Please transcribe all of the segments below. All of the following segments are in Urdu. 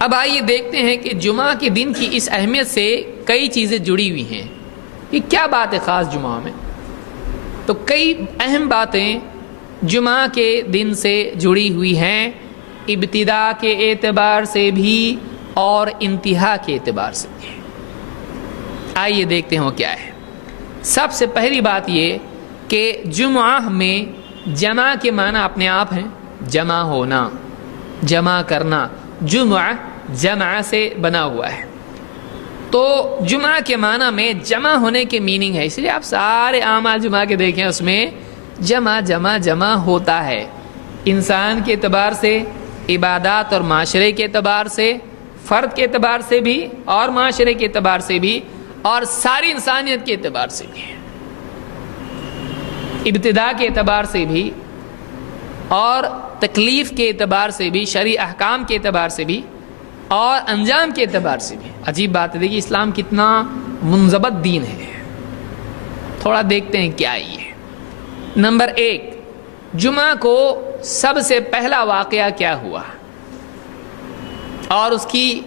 اب آئیے دیکھتے ہیں کہ جمعہ کے دن کی اس اہمیت سے کئی چیزیں جڑی ہوئی ہیں کہ کیا بات ہے خاص جمعہ میں. تو کئی اہم باتیں جمعہ کے دن سے جڑی ہوئی ہیں، ابتدا کے اعتبار سے بھی اور انتہا کے اعتبار سے بھی. آئیے دیکھتے ہیں وہ کیا ہے. سب سے پہلی بات یہ کہ جمعہ میں جمع کے معنی اپنے آپ ہیں، جمع ہونا، جمع کرنا. جمعہ جمع سے بنا ہوا ہے، تو جمعہ کے معنی میں جمع ہونے کے میننگ ہے. اس لیے آپ سارے اعمال جمعہ کے دیکھیں، اس میں جمع جمع جمع ہوتا ہے. انسان کے اعتبار سے، عبادات اور معاشرے کے اعتبار سے، فرد کے اعتبار سے بھی اور معاشرے کے اعتبار سے بھی اور ساری انسانیت کے اعتبار سے بھی، ابتدا کے اعتبار سے بھی اور تکلیف کے اعتبار سے بھی، شرعی احکام کے اعتبار سے بھی اور انجام کے اعتبار سے بھی. عجیب بات ہے، دیکھیے اسلام کتنا منضبط دین ہے. تھوڑا دیکھتے ہیں کیا یہ. نمبر 1، جمعہ کو سب سے پہلا واقعہ کیا ہوا اور اس کی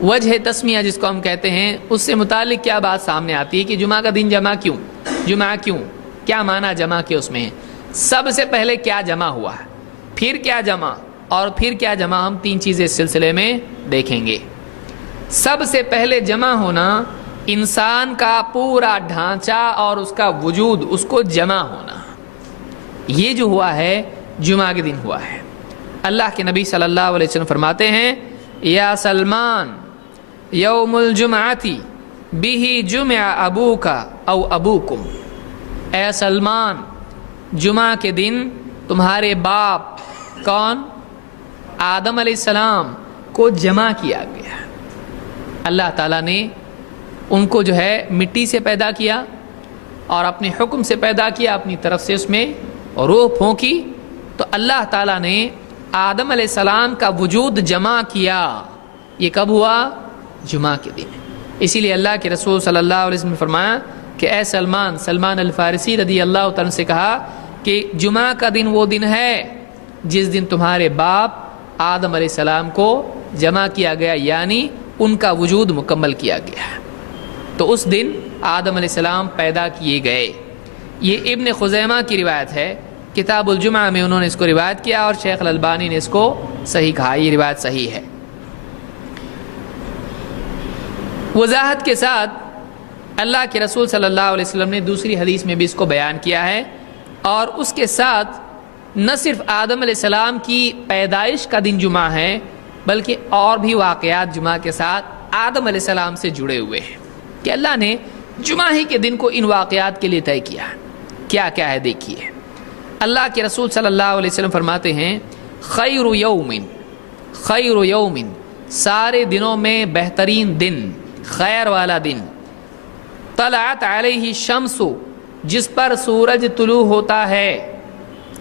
وجہ تسمیہ جس کو ہم کہتے ہیں، اس سے متعلق کیا بات سامنے آتی ہے کہ جمعہ کا دن جمع کیوں، جمعہ کیوں، کیا معنی جمع کے اس میں ہے. سب سے پہلے کیا جمع ہوا، پھر کیا جمع اور پھر کیا جمع، ہم 3 چیزیں اس سلسلے میں دیکھیں گے. سب سے پہلے جمع ہونا، انسان کا پورا ڈھانچہ اور اس کا وجود، اس کو جمع ہونا، یہ جو ہوا ہے جمعہ کے دن ہوا ہے. اللہ کے نبی صلی اللہ علیہ وسلم فرماتے ہیں، یا سلمان یوم الجمعتی بہ جمع ابوک او ابوکم. اے سلمان، جمعہ کے دن تمہارے باپ کون، آدم علیہ السلام کو جمع کیا گیا. اللہ تعالیٰ نے ان کو جو ہے مٹی سے پیدا کیا اور اپنے حکم سے پیدا کیا، اپنی طرف سے اس میں روح پھونکی، تو اللہ تعالیٰ نے آدم علیہ السلام کا وجود جمع کیا. یہ کب ہوا، جمعہ کے دن. اسی لیے اللہ کے رسول صلی اللہ علیہ وسلم نے فرمایا کہ اے سلمان الفارسی رضی اللہ تعالیٰ سے کہا کہ جمعہ کا دن وہ دن ہے جس دن تمہارے باپ آدم علیہ السلام کو جمع کیا گیا، یعنی ان کا وجود مکمل کیا گیا. تو اس دن آدم علیہ السلام پیدا کیے گئے. یہ ابن خزیمہ کی روایت ہے، کتاب الجمعہ میں انہوں نے اس کو روایت کیا اور شیخ الالبانی نے اس کو صحیح کہا، یہ روایت صحیح ہے. وضاحت کے ساتھ اللہ کے رسول صلی اللہ علیہ وسلم نے دوسری حدیث میں بھی اس کو بیان کیا ہے، اور اس کے ساتھ نہ صرف آدم علیہ السلام کی پیدائش کا دن جمعہ ہے بلکہ اور بھی واقعات جمعہ کے ساتھ آدم علیہ السلام سے جڑے ہوئے ہیں کہ اللہ نے جمعہ ہی کے دن کو ان واقعات کے لیے طے کیا. کیا کیا ہے دیکھیے. اللہ کے رسول صلی اللہ علیہ وسلم فرماتے ہیں، خیر یوم، سارے دنوں میں بہترین دن، خیر والا دن، طلعت علیہ الشمس، جس پر سورج طلوع ہوتا ہے.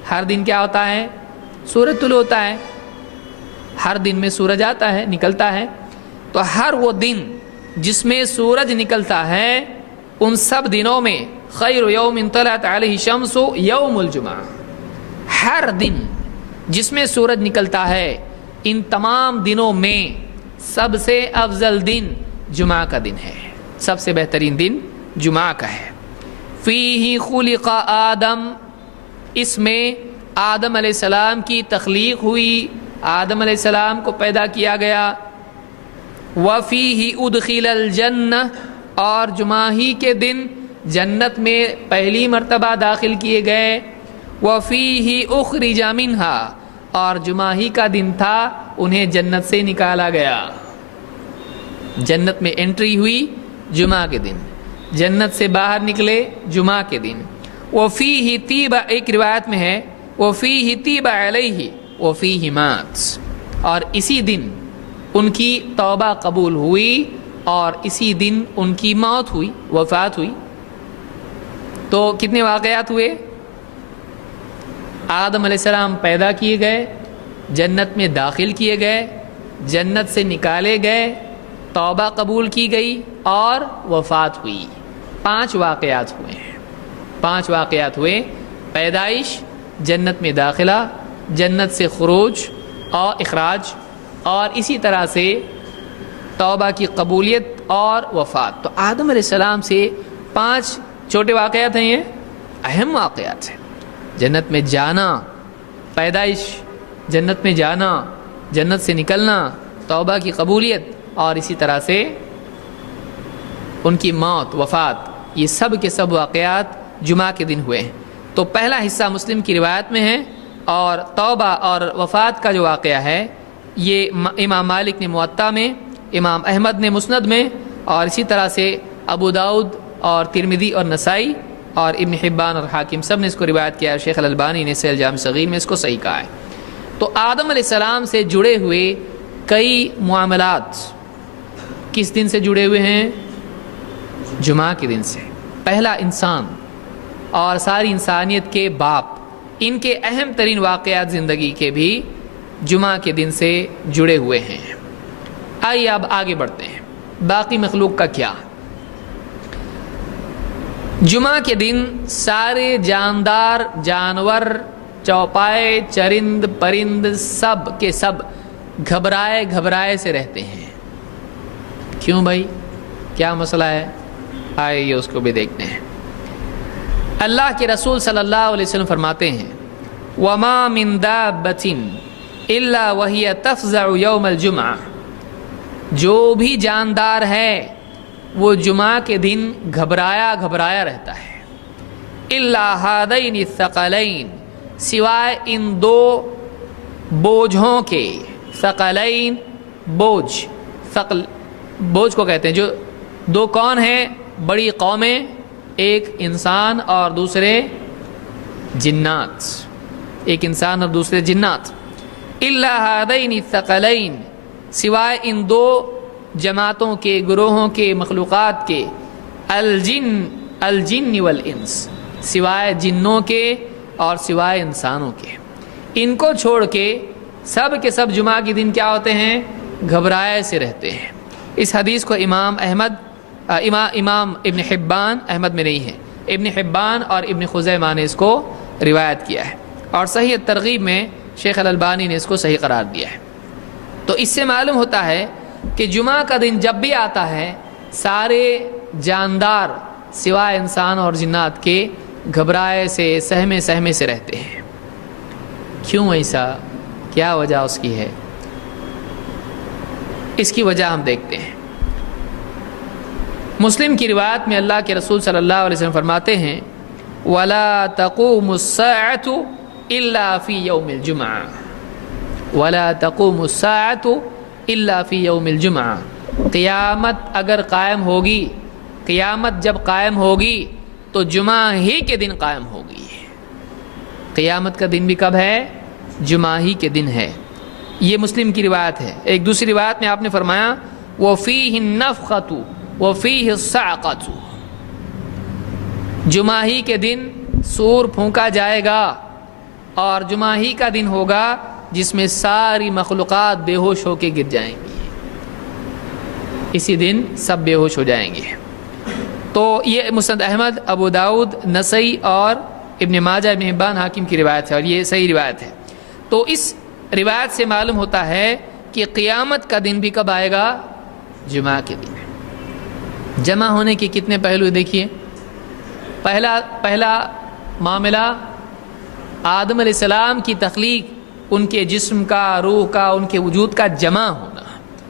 ہر دن کیا ہوتا ہے، سورج طلوع ہوتا ہے، ہر دن میں سورج آتا ہے، نکلتا ہے. تو ہر وہ دن جس میں سورج نکلتا ہے، ان سب دنوں میں خیر یوم طلعت علیہ الشمس یوم الجمعہ. ہر دن جس میں سورج نکلتا ہے، ان تمام دنوں میں سب سے افضل دن جمعہ کا دن ہے، سب سے بہترین دن جمعہ کا ہے. فیہ خلق آدم، اس میں آدم علیہ السلام کی تخلیق ہوئی، آدم علیہ السلام کو پیدا کیا گیا. وفیہ ادخل الجنہ، اور جمعہ ہی کے دن جنت میں پہلی مرتبہ داخل کیے گئے. وفیہ اخرج منہا، اور جمعہ ہی کا دن تھا انہیں جنت سے نکالا گیا. جنت میں انٹری ہوئی جمعہ کے دن، جنت سے باہر نکلے جمعہ کے دن. وفیہ طیب، ایک روایت میں ہے وفیہ طیب علیہ وفیہ مات، اور اسی دن ان کی توبہ قبول ہوئی اور اسی دن ان کی موت ہوئی، وفات ہوئی. تو کتنے واقعات ہوئے، آدم علیہ السلام پیدا کیے گئے، جنت میں داخل کیے گئے، جنت سے نکالے گئے، توبہ قبول کی گئی اور وفات ہوئی. 5 واقعات ہوئے ہیں، 5 واقعات ہوئے، پیدائش، جنت میں داخلہ، جنت سے خروج اور اخراج اور اسی طرح سے توبہ کی قبولیت اور وفات. تو آدم علیہ السلام سے 5 چھوٹے واقعات ہیں، یہ اہم واقعات ہیں. جنت میں جانا، پیدائش، جنت میں جانا، جنت سے نکلنا، توبہ کی قبولیت اور اسی طرح سے ان کی موت، وفات، یہ سب کے سب واقعات جمعہ کے دن ہوئے ہیں. تو پہلا حصہ مسلم کی روایت میں ہے، اور توبہ اور وفات کا جو واقعہ ہے یہ امام مالک نے موطا میں، امام احمد نے مسند میں، اور اسی طرح سے ابو داؤد اور ترمذی اور نسائی اور ابن حبان اور حاکم سب نے اس کو روایت کیا ہے. شیخ الالبانی نے صحیح الجامع الصغیر میں اس کو صحیح کہا ہے. تو آدم علیہ السلام سے جڑے ہوئے کئی معاملات کس دن سے جڑے ہوئے ہیں؟ جمعہ کے دن سے. پہلا انسان اور ساری انسانیت کے باپ، ان کے اہم ترین واقعات زندگی کے بھی جمعہ کے دن سے جڑے ہوئے ہیں. آئیے اب آگے بڑھتے ہیں. باقی مخلوق کا کیا؟ جمعہ کے دن سارے جاندار، جانور، چوپائے، چرند پرند سب کے سب گھبرائے سے رہتے ہیں. کیوں بھائی؟ کیا مسئلہ ہے؟ آئیے اس کو بھی دیکھتے ہیں. اللہ کے رسول صلی اللہ علیہ وسلم فرماتے ہیں وَمَا مِن دَابَّةٍ إِلَّا وَهِيَ تَفْزَعُ يَوْمَ الْجُمْعَةِ، جو بھی جاندار ہے وہ جمعہ کے دن گھبرایا رہتا ہے. إِلَّا هَذَيْنِ الثَّقَلَيْنِ، سوائے ان 2 بوجھوں کے. ثقلین، بوجھ کو کہتے ہیں جو 2 کون ہیں؟ بڑی قومیں، ایک انسان اور دوسرے جنات. ایک انسان اور دوسرے جنات. إِلَّا هَذَيْنِ الثَّقَلَيْنِ، سوائے ان 2 جماعتوں کے، گروہوں کے، مخلوقات کے. الجن والانس، سوائے جنوں کے اور سوائے انسانوں کے. ان کو چھوڑ کے سب کے سب جمعہ کے دن کیا ہوتے ہیں؟ گھبرائے سے رہتے ہیں. اس حدیث کو امام ابن حبان، احمد میں نہیں ہے، ابن حبان اور ابن خزیمہ نے اس کو روایت کیا ہے، اور صحیح ترغیب میں شیخ الالبانی نے اس کو صحیح قرار دیا ہے. تو اس سے معلوم ہوتا ہے کہ جمعہ کا دن جب بھی آتا ہے سارے جاندار سوائے انسان اور جنات کے گھبرائے سے، سہمے سے رہتے ہیں. کیوں ایسا؟ کیا وجہ اس کی ہے؟ اس کی وجہ ہم دیکھتے ہیں. مسلم کی روایت میں اللہ کے رسول صلی اللہ علیہ وسلم فرماتے ہیں وَلَا تَقُومُ السَّاعَةُ إِلَّا فِي يَوْمِ الْجُمْعَةِ، وَلَا تَقُومُ السَّاعَةُ إِلَّا فِي يَوْمِ الْجُمْعَةِ، قیامت اگر قائم ہوگی، قیامت جب قائم ہوگی تو جمعہ ہی کے دن قائم ہوگی. قیامت کا دن بھی کب ہے؟ جمعہ ہی کے دن ہے. یہ مسلم کی روایت ہے. ایک دوسری روایت میں آپ نے فرمایا وَفِيهِ النَّفْخَةُ وَفِيهِ الصَّعْقَةُ، جمعہ ہی کے دن سور پھونکا جائے گا، اور جمعہ ہی کا دن ہوگا جس میں ساری مخلوقات بے ہوش ہو کے گر جائیں گی. اسی دن سب بے ہوش ہو جائیں گے. تو یہ مسند احمد، ابو داؤد، نسائی اور ابن ماجہ، ابن حبان، حاکم کی روایت ہے، اور یہ صحیح روایت ہے. تو اس روایت سے معلوم ہوتا ہے کہ قیامت کا دن بھی کب آئے گا؟ جمعہ کے دن. جمع ہونے کے کتنے پہلو دیکھیے. پہلا معاملہ آدم علیہ السلام کی تخلیق، ان کے جسم کا، روح کا، ان کے وجود کا جمع ہونا.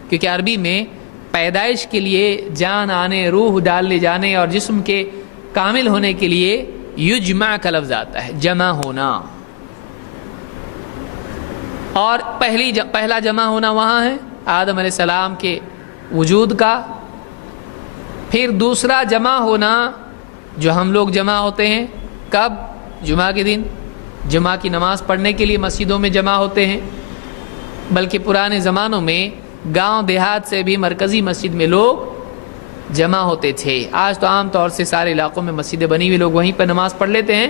کیونکہ عربی میں پیدائش کے لیے جان آنے، روح ڈالنے جانے اور جسم کے کامل ہونے کے لیے یجمع کا لفظ آتا ہے، جمع ہونا. اور پہلا جمع ہونا وہاں ہے آدم علیہ السلام کے وجود کا. پھر دوسرا جمع ہونا جو ہم لوگ جمع ہوتے ہیں کب؟ جمعہ کے دن. جمعہ کی نماز پڑھنے کے لیے مسجدوں میں جمع ہوتے ہیں، بلکہ پرانے زمانوں میں گاؤں دیہات سے بھی مرکزی مسجد میں لوگ جمع ہوتے تھے. آج تو عام طور سے سارے علاقوں میں مسجدیں بنی ہوئی، لوگ وہیں پر نماز پڑھ لیتے ہیں.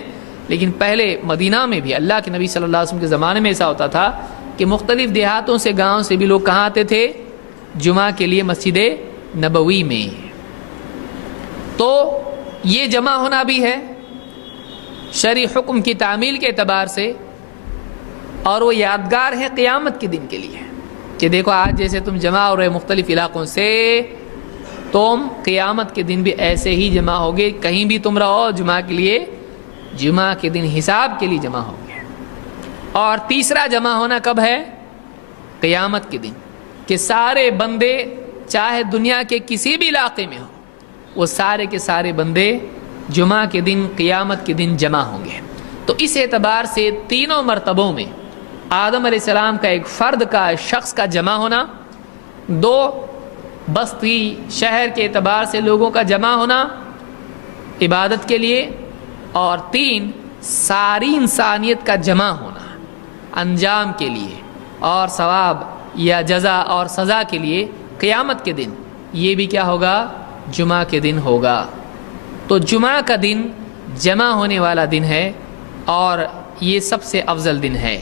لیکن پہلے مدینہ میں بھی اللہ کے نبی صلی اللہ علیہ وسلم کے زمانے میں ایسا ہوتا تھا کہ مختلف دیہاتوں سے، گاؤں سے بھی لوگ کہاں آتے تھے؟ جمعہ کے لیے مسجد نبوی میں. تو یہ جمع ہونا بھی ہے شرعی حکم کی تعمیل کے اعتبار سے، اور وہ یادگار ہے قیامت کے دن کے لیے. کہ دیکھو آج جیسے تم جمع ہو رہے مختلف علاقوں سے، تم قیامت کے دن بھی ایسے ہی جمع ہوگے، کہیں بھی تم رہو جمعہ کے لیے، جمعہ کے دن حساب کے لیے جمع ہوگے۔ اور تیسرا جمع ہونا کب ہے؟ قیامت کے دن، کہ سارے بندے چاہے دنیا کے کسی بھی علاقے میں ہوں، وہ سارے کے سارے بندے جمعہ کے دن، قیامت کے دن جمع ہوں گے۔ تو اس اعتبار سے تینوں مرتبوں میں آدم علیہ السلام کا ایک فرد کا، شخص کا جمع ہونا، دو بستی شہر کے اعتبار سے لوگوں کا جمع ہونا عبادت کے لیے، اور تین ساری انسانیت کا جمع ہونا انجام کے لیے اور ثواب یا جزا اور سزا کے لیے قیامت کے دن، یہ بھی کیا ہوگا؟ جمعہ کے دن ہوگا۔ تو جمعہ کا دن جمع ہونے والا دن ہے اور یہ سب سے افضل دن ہے۔